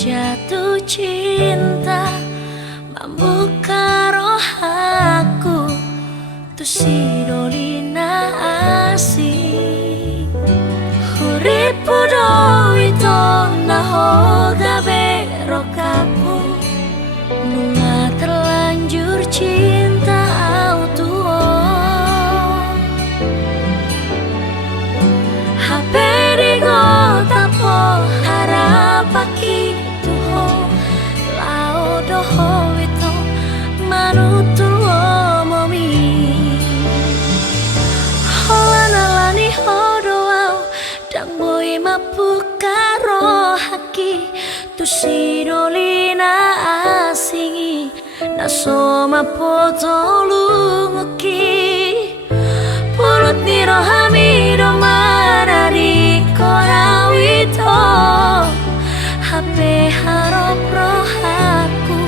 jatuh cinta membuka roh aku tu sidolina asing urip podo ito naho gabe rokapu nunga terlanjur cinta autuo HP digo tapo harapaki tuho lao doho ito manutuo momi holanalani hodoau dang boy mapukaro haki tu sidolina asingi nasoma potolunguki purut niro hamido marari korawito HP harap rohaku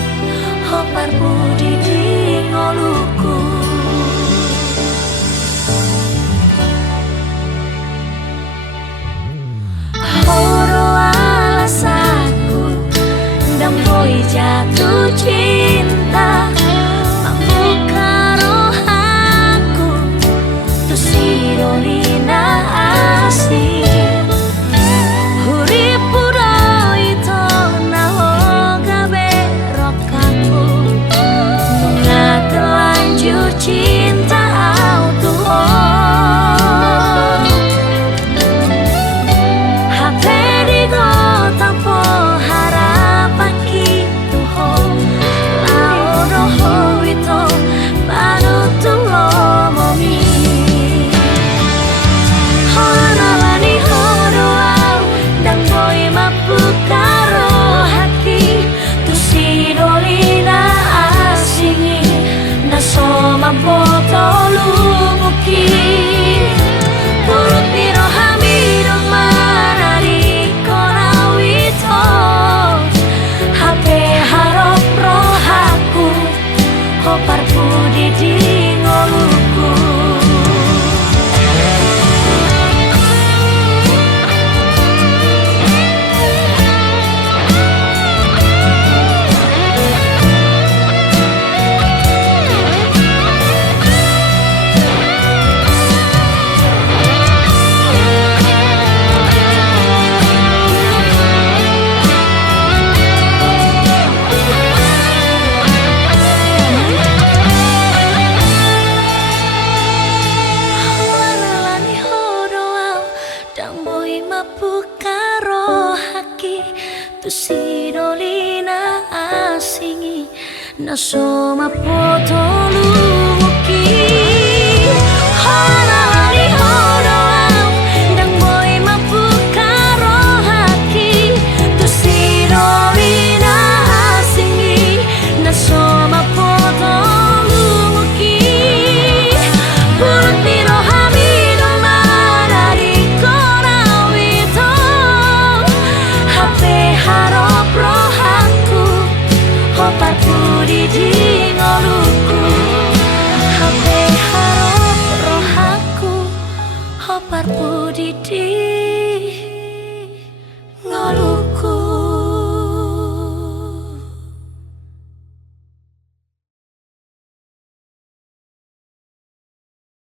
hopar budi di ngoluku horo alasanku dan boy jatuh cinta membuka roh aku tu sidolina asing urip pura itu naho gabe rokaku nunga terlanjur cinta autuho HP digo tapo harapaki tuho lao roho itu manutulo momi holanalani hodoau dan boy mapukaro haki tu sidolina asingi nasoma potolunguki purut niro hamido marari korawito HP harap rohaku hopar budi di ngoluku holanalani hodoau dan boy mapukaro haki tu sidolina asingi nasoma potolunguki holanalani hodoau dan boy mapukaro haki tu sidolina asingi nasoma potolunguki purut niro hamido marari korawito HP harap rohaku hopar budi di ngoluku HP harap rohaku hopar budi di